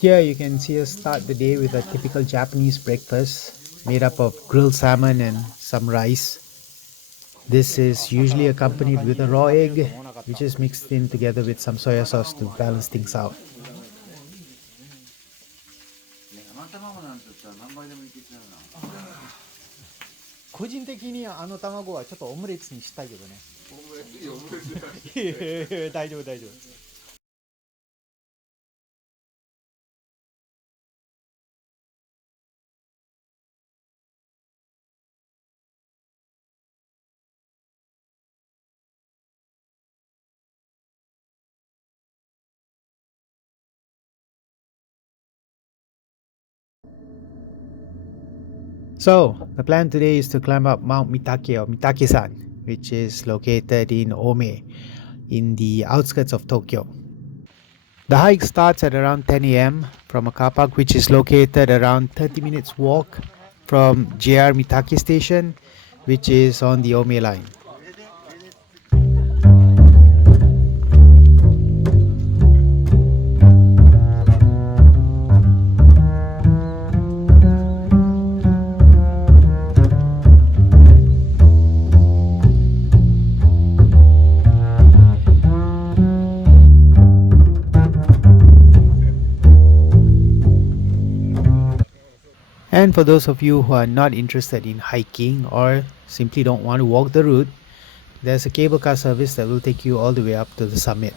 Here you can see us start the day with a typical Japanese breakfast made up of grilled salmon and some rice. This is usually accompanied with a raw egg, which is mixed in together with some soya sauce to balance things out. 個人的にあの卵はちょっとオムレツにしたいけどね。オムレツいいオムレツじゃない。大丈夫大丈夫。So, the plan today is to climb up Mount Mitake or Mitake-san, which is located in Ome, in the outskirts of Tokyo. The hike starts at around 10 a.m. from a car park which is located around 30 minutes walk from JR Mitake station, which is on the Ome line. And for those of you who are not interested in hiking or simply don't want to walk the route, there's a cable car service that will take you all the way up to the summit.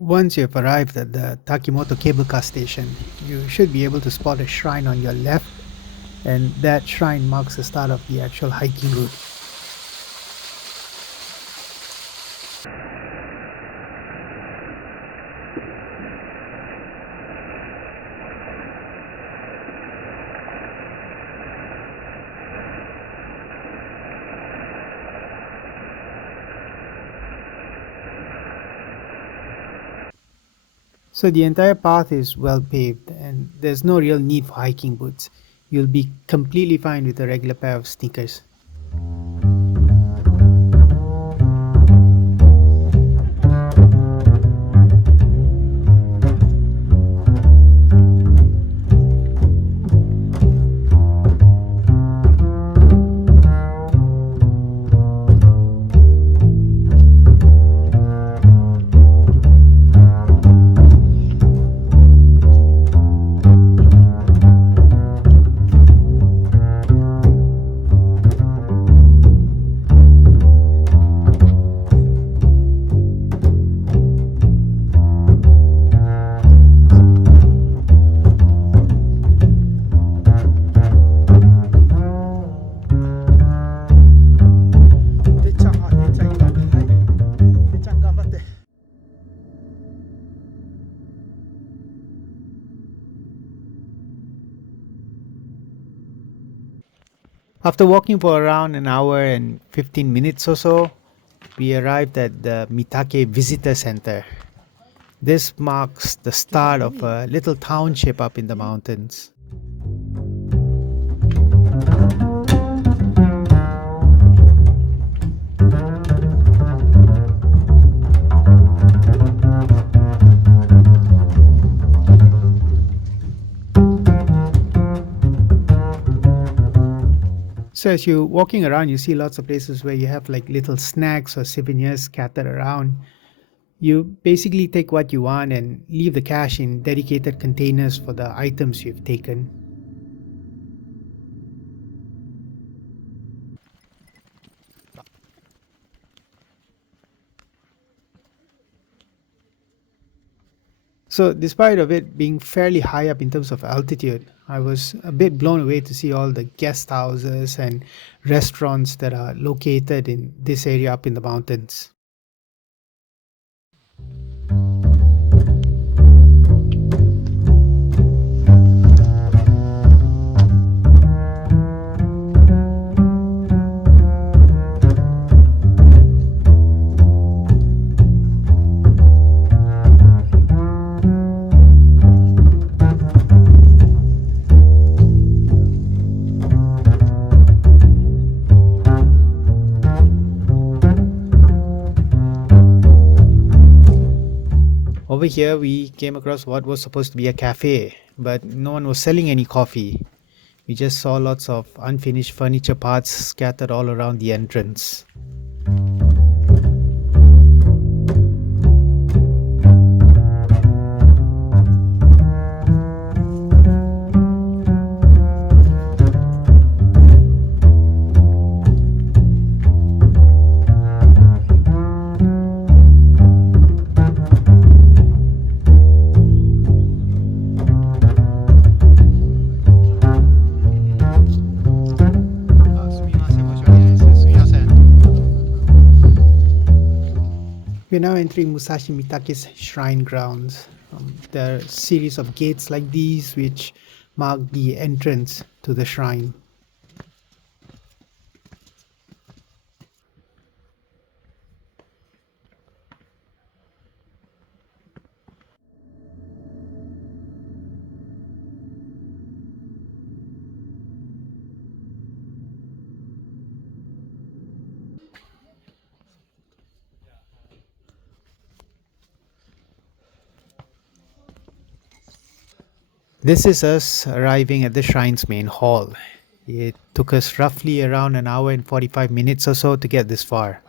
Once you've arrived at the Takimoto cable car station, you should be able to spot a shrine on your left, and that shrine marks the start of the actual hiking route. So the entire path is well paved and there's no real need for hiking boots. You'll be completely fine with a regular pair of sneakers. After walking for around an hour and 15 minutes or so, we arrived at the Mitake Visitor Center. This marks the start of a little township up in the mountains. So as you're walking around, you see lots of places where you have like little snacks or souvenirs scattered around. You basically take what you want and leave the cash in dedicated containers for the items you've taken. So despite of it being fairly high up in terms of altitude, I was a bit blown away to see all the guest houses and restaurants that are located in this area up in the mountains. Over here we came across what was supposed to be a cafe, but no one was selling any coffee. We just saw lots of unfinished furniture parts scattered all around the entrance. We're now entering Musashi Mitake's shrine grounds. There are a series of gates like these which mark the entrance to the shrine. This is us arriving at the shrine's main hall. It took us roughly around an hour and 45 minutes or so to get this far.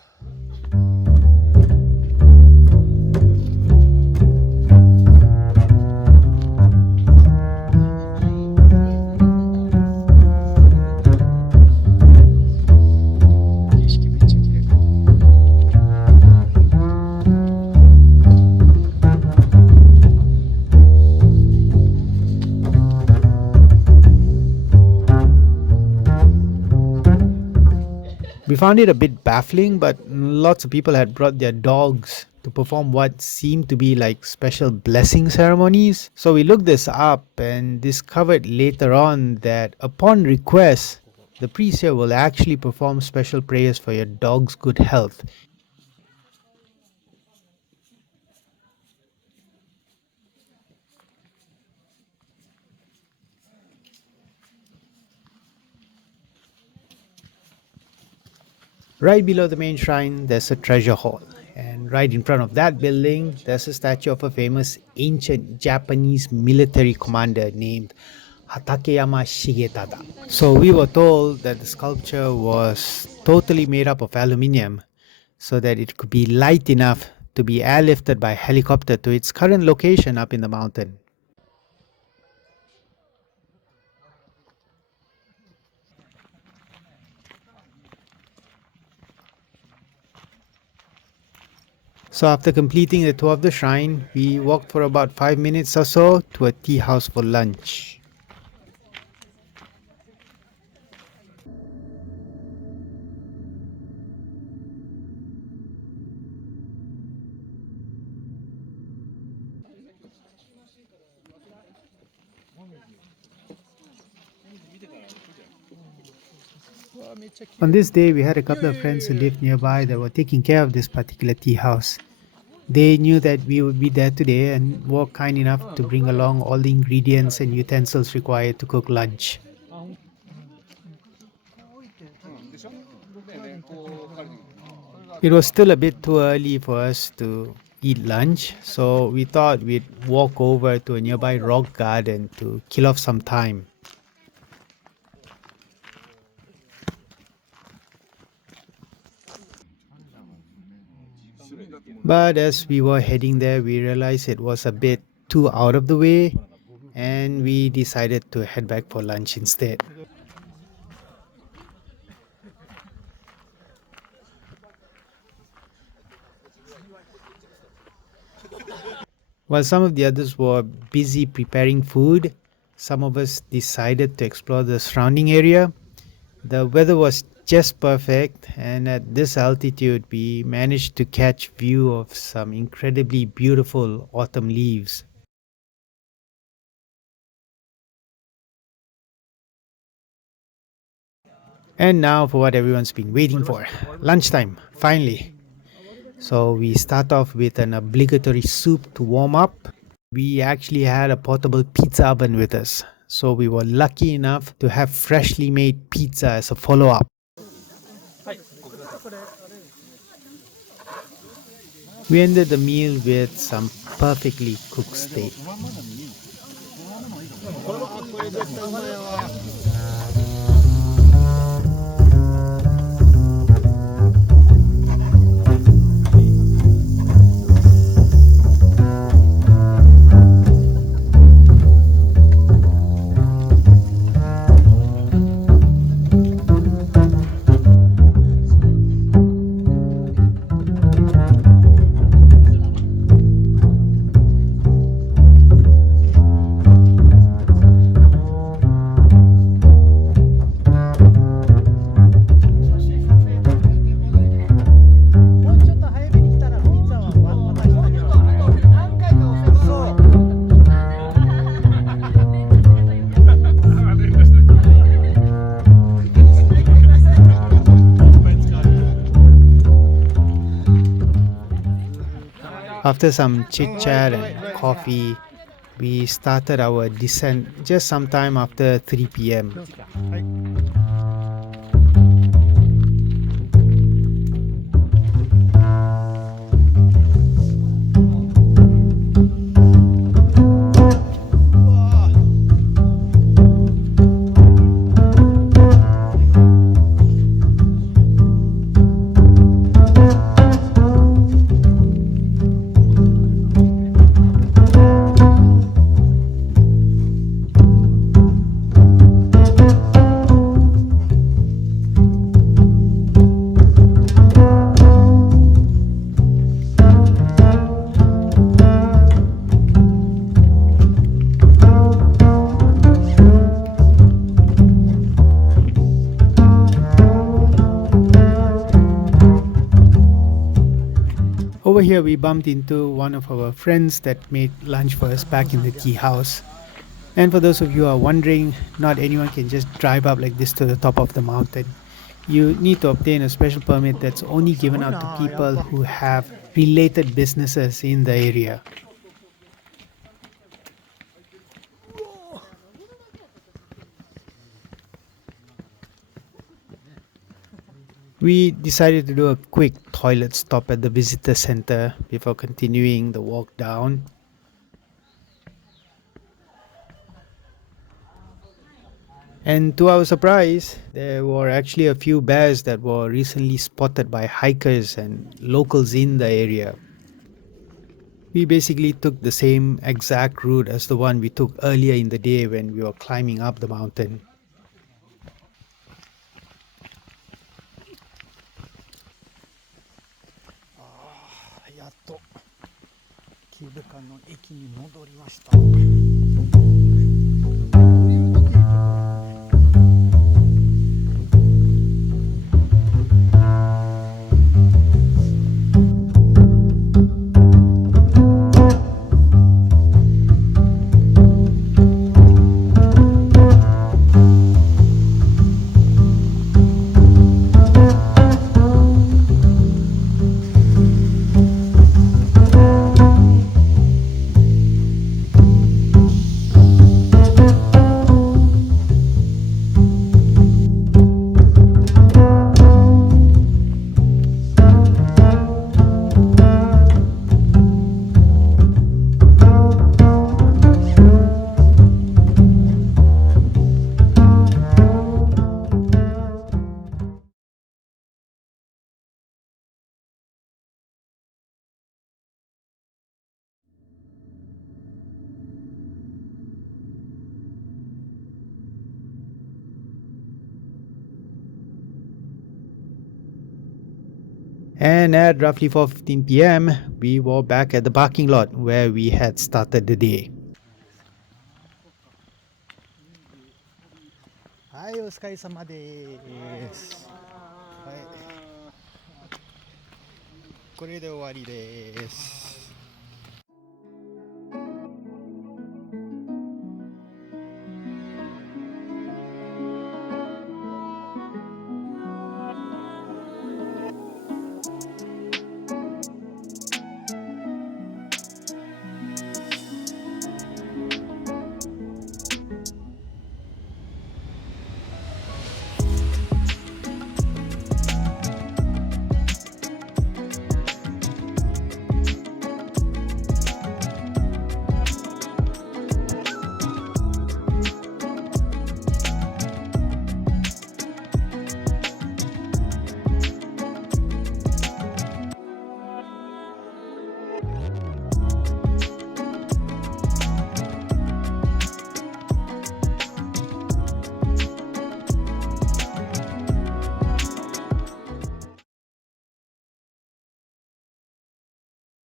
We found it a bit baffling, but lots of people had brought their dogs to perform what seemed to be like special blessing ceremonies. So we looked this up and discovered later on that upon request, the priest here will actually perform special prayers for your dog's good health. Right below the main shrine, there's a treasure hall. And right in front of that building, there's a statue of a famous ancient Japanese military commander named Hatakeyama Shigetada. So we were told that the sculpture was totally made up of aluminium so that it could be light enough to be airlifted by helicopter to its current location up in the mountain. So after completing the tour of the shrine, we walked for about 5 minutes or so to a tea house for lunch. On this day, we had a couple of friends who lived nearby that were taking care of this particular tea house. They knew that we would be there today and were kind enough to bring along all the ingredients and utensils required to cook lunch. It was still a bit too early for us to eat lunch, so we thought we'd walk over to a nearby rock garden to kill off some time. But as we were heading there, we realized it was a bit too out of the way, and we decided to head back for lunch instead. While some of the others were busy preparing food, some of us decided to explore the surrounding area. The weather was just perfect, and at this altitude we managed to catch view of some incredibly beautiful autumn leaves. And now for what everyone's been waiting for, lunchtime, finally. So we start off with an obligatory soup to warm up. We actually had a portable pizza oven with us, so we were lucky enough to have freshly made pizza as a follow-up. We ended the meal with some perfectly cooked steak. After some chit chat and coffee, we started our descent just sometime after 3 p.m. Over here we bumped into one of our friends that made lunch for us back in the tea house. And for those of you who are wondering, not anyone can just drive up like this to the top of the mountain. You need to obtain a special permit that's only given out to people who have related businesses in the area. We decided to do a quick toilet stop at the visitor center before continuing the walk down. And to our surprise, there were actually a few bears that were recently spotted by hikers and locals in the area. We basically took the same exact route as the one we took earlier in the day when we were climbing up the mountain. And at roughly 4:15 p.m., we were back at the parking lot where we had started the day. はい、お疲れ様です。はい。これで終わりです。